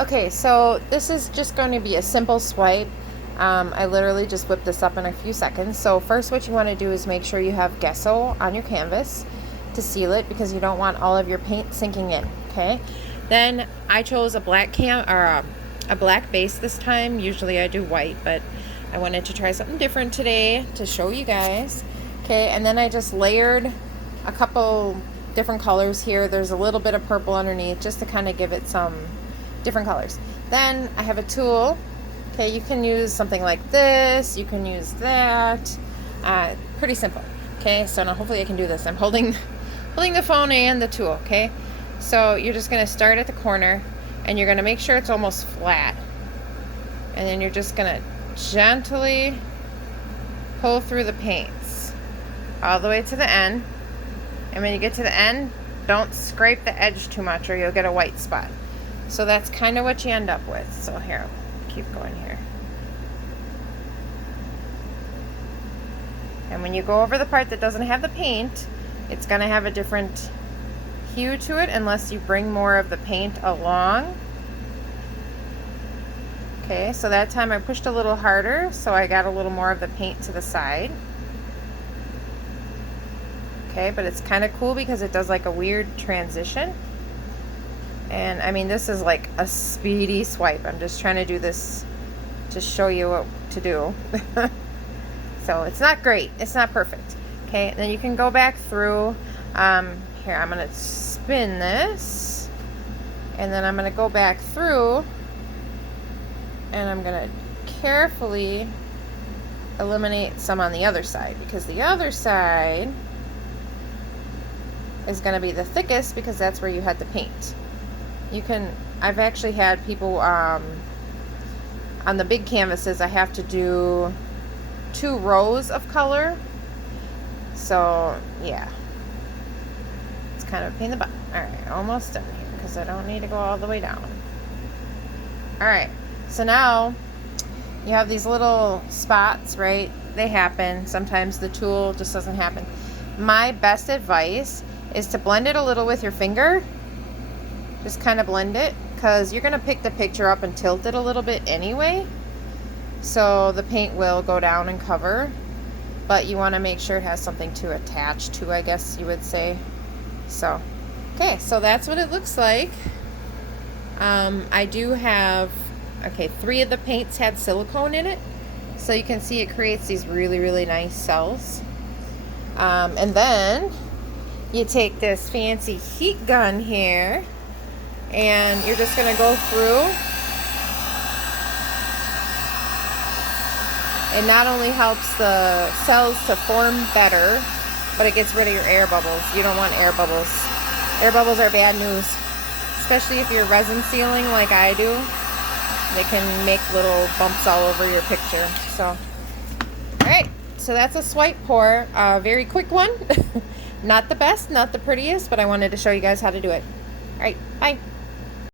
Okay, so this is just going to be a simple swipe. I literally just whipped this up in a few seconds. So first what you want to do is make sure you have gesso on your canvas to seal it because you don't want all of your paint sinking in, okay? Then I chose a black a black base this time. Usually I do white, but I wanted to try something different today to show you guys. Okay, and then I just layered a couple different colors here. There's a little bit of purple underneath just to kind of give it some different colors. Then I have a tool. Okay, you can use something like this, you can use that. Pretty simple. Okay, so now hopefully I can do this. I'm holding the phone and the tool. Okay, so you're just going to start at the corner and you're going to make sure it's almost flat, and then you're just going to gently pull through the paints all the way to the end. And when you get to the end, don't scrape the edge too much or you'll get a white spot. So that's kind of what you end up with. So here, keep going here. And when you go over the part that doesn't have the paint, it's going to have a different hue to it unless you bring more of the paint along. Okay, so that time I pushed a little harder, so I got a little more of the paint to the side. Okay, but it's kind of cool because it does like a weird transition. And I mean, this is like a speedy swipe. I'm just trying to do this to show you what to do. So it's not great. It's not perfect. Okay, and then you can go back through. Here, I'm going to spin this. And then I'm going to go back through. And I'm going to carefully eliminate some on the other side. Because the other side is going to be the thickest because that's where you had the paint. I've actually had people, on the big canvases, I have to do 2 rows of color. So, yeah. It's kind of a pain in the butt. Alright, almost done here because I don't need to go all the way down. Alright, so now you have these little spots, right? They happen. Sometimes the tool just doesn't happen. My best advice is to blend it a little with your finger. Just kind of blend it because you're going to pick the picture up and tilt it a little bit anyway. So the paint will go down and cover, but you want to make sure it has something to attach to, I guess you would say. So, okay, so that's what it looks like. I do have, 3 of the paints had silicone in it. So you can see it creates these really, really nice cells. And then you take this fancy heat gun here and you're just going to go through. It not only helps the cells to form better, but it gets rid of your air bubbles. You don't want air bubbles. Air bubbles are bad news, especially if you're resin sealing like I do. They can make little bumps all over your picture. So, alright, so that's a swipe pour. Very quick one. Not the best, not the prettiest, but I wanted to show you guys how to do it. Alright, bye.